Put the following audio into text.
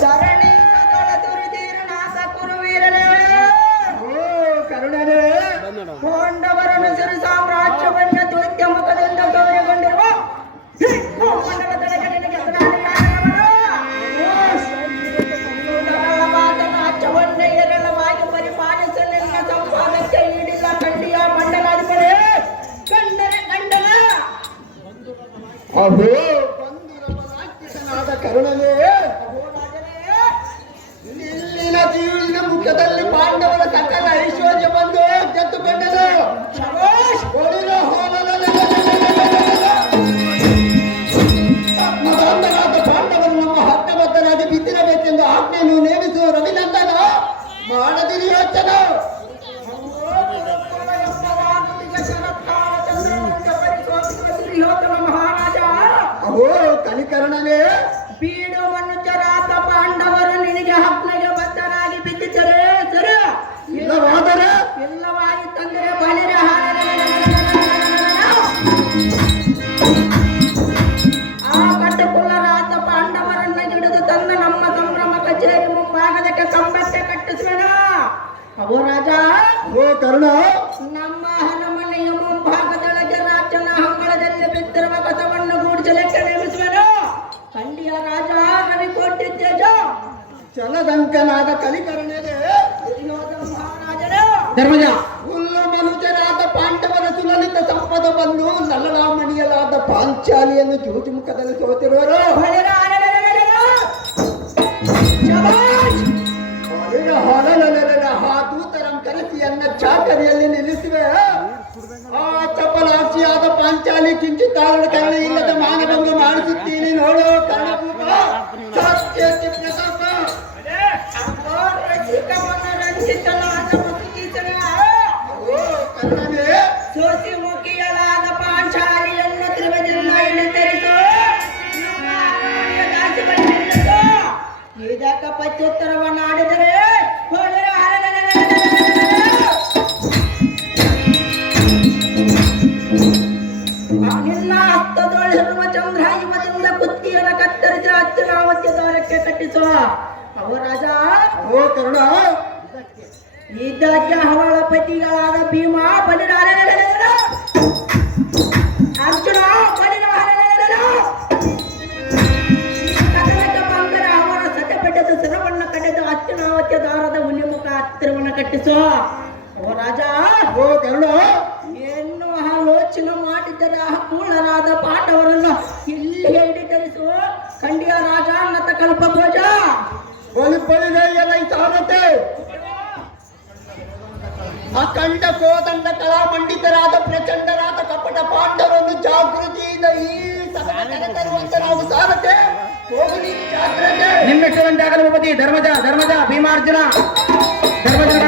ಸರಣಿ ಸಕಲ ದುರ್ದೀರ ನಾಶ ಕುರುವೀರನೇ ಕರುಣನೇ ಪಾಂಡವರನ್ನು ಸಿರಿ ಸಾಮ್ರಾಜ್ಯವನ್ನ ದೈತ್ಯ ಮುಖದಿಂದ ಗೌರವಗೊಂಡಿರುವ ಮಂಡಲ ತಡೆಗಡಿಗೆ ರಾಜ್ಯವನ್ನೇ ಎರಳವಾಗಿ ಪರಿಪಾಲಿಸಲಿಲ್ಲ ಸಂಪಾದಕ್ಕೆ ನೀಡಿಲ್ಲ ಖಂಡಿಯ ಮಂಡಲಾಧಿಪತಿ ಕಂಡರೆ ಗಂಡನ ಅಹೋ ಕರುಣನೇ ಇಲ್ಲಿನ ಜೀವನ ಮುಖದಲ್ಲಿ ಪಾಂಡವರ ಸಕಲ ಐಶ್ವರ್ಯ ಬಂದು ಗೆದ್ದುಕೊಂಡನು. ಪಾಂಡವರು ನಮ್ಮ ಹಕ್ಕಬದ್ಧರಾಗಿ ಬಿದ್ದಿರಬೇಕೆಂದು ಆಜ್ಞೆಯನ್ನು ನೇಮಿಸುವ ರವಿನಂದನ ಮಾಡದಿರಿ ಯೋಚನ. ಮಹಾರಾಜ ಅಹೋ ಕಲಿಕರ್ಣನೇ ಬೀಡು ಮನುಷ್ಯರಾದ ಪಾಂಡವರು ನಿನಗೆ ಹಕ್ಕಿಗೆ ಬದ್ಧರಾಗಿ ಬಿದ್ದಿದ್ದರೆ ಸರ ಇಲ್ಲವಾದರೆ ಇಲ್ಲವಾಯಿತಂದರೆ ಬಲಿರ ಆ ಕಟ್ಟುಕುಳ್ಳರಾದ ಪಾಂಡವರನ್ನ ಹಿಡಿದು ತಂದ ನಮ್ಮ ಸಂಭ್ರಮ ಕಚೇರಿ ಮುಂಭಾಗದಕ್ಕೆ ಕಂಬಕ್ಕೆ ಕಟ್ಟಿಸುವೆನ. ಅವು ರಾಜ ಓ ಕರ್ಣ ನಮ್ಮ ಹರಮನೆಯ ಮುಂಭಾಗದೊಳಗೆ ರಾಜನ ಹಂಗಳದಲ್ಲಿ ಬಿದ್ದಿರುವ ಕಸವನ್ನು ಗೂಡಿಸಲಿಕ್ಕೆ ನೇಮಿಸುವೆನು. ಖಂಡಿಯ ರಾಜ ರವಿ ಕೊಟ್ಟಿದ್ದೇಜ ಚಲದಂಕನಾದ ಕಲಿಕರ್ಣನೇ ಮಹಾರಾಜರು ಧರ್ಮಜ ಹುಲ್ಲು ಮನುಜರಾದ ಪಾಂಡವರ ಸುಲಲಿತ ಸಂಪದ ಬಂದು ನಲ್ಲಲಾಮಣಿಯಲಾದ ಪಾಂಚಾಲಿಯನ್ನು ಜ್ಯೋತಿ ಮುಖದಲ್ಲಿ ಸೋತಿರುವರು. ಆ ದೂತರಂ ಕರೆಸಿಯನ್ನ ಚಾಕರಿಯಲ್ಲಿ ನಿಲ್ಲಿಸುವೆ. ಆ ಚಪಲಾಕ್ಷಿಯಾದ ಪಾಂಚಾಲಿ ಕಿಂಚಿತ್ತಾಳ ಕರ್ಣ ಇಲ್ಲದ ಮಾನಭಂಗ ಮಾಡಿಸುತ್ತೀನಿ ನೋಡು ಕರ್ಣಭೂಪ ಸತ್ಯ ಪ್ರತಾಪ. ಸೋಸಿ ಮುಖಿಯಲಾದ ಪಾಂಚಾಲಿಯನ್ನು ತ್ರಿವದಿಲ್ಲ ಇಳಿತರಿಸು ಇದಕ್ಕ ಪ್ರತ್ಯುತ್ತರವನ್ನಾಡಿದರೆ ನಿನ್ನ ಹಸ್ತದೊಳಿರುವ ಚಂದ್ರ ಇವದಿಂದ ಕುತ್ತಿಗೆಯನ್ನು ಕತ್ತರಿಸಿ ಹತ್ತಿರಾವತ್ಯ ದ್ವಾರಕ್ಕೆ ಕಟ್ಟಿಸುವ. ಅವ ರಾಜ ಓ ಕರುಣ ಇದಕ್ಕೆ ಹವಳ ಪತಿಗಳಾದ ಭೀಮ ಬಲಿರಾರ ಅರ್ಜುನ ಕದನಕ್ಕೆ ಬಂದರೆ ಅವರ ಸತೆ ಪಡೆದು ಸಿರವನ್ನ ಕಡೆದು ಹತ್ತಿರಾವತ್ಯ ದ್ವಾರದ ಮುನಿಮುಖ ಹತ್ತಿರವನ್ನು ಕಟ್ಟಿಸುವ. ಓ ರಾಜ ಓ ಕರುಣ ಎನ್ನುವ ಆಲೋಚನೆ ಮಾಡಿದರೆ ಆ ಕೂಳರಾದ ಪಾಂಡವರನ್ನು ಇಲ್ಲಿ ಹಿಡಿತರಿಸುವ. ಖಂಡಿಯ ರಾಜ ನತ ಕಲ್ಪಭೋಜ ಒಲಿಪೊಲಿಗೆಲ್ಲ ಸಾರತೆ ಅಖಂಡ ಕೋದಂಡ ಕಲಾ ಮಂಡಿತರಾದ ಪ್ರಚಂಡರಾದ ಕಪಟ ಪಾಂಡವರನ್ನು ಜಾಗೃತಿಯಿಂದ ಈ ಸದನ ನಾವು ಸಾರತೆ ಹೋಗಿ ಜಾಗ್ರತೆ. ನಿಮ್ಮೆಷ್ಟರಂತೆ ಆಗಲು ಧರ್ಮಜ ಧರ್ಮಜ ಭೀಮಾರ್ಜುನ ಧರ್ಮಜನ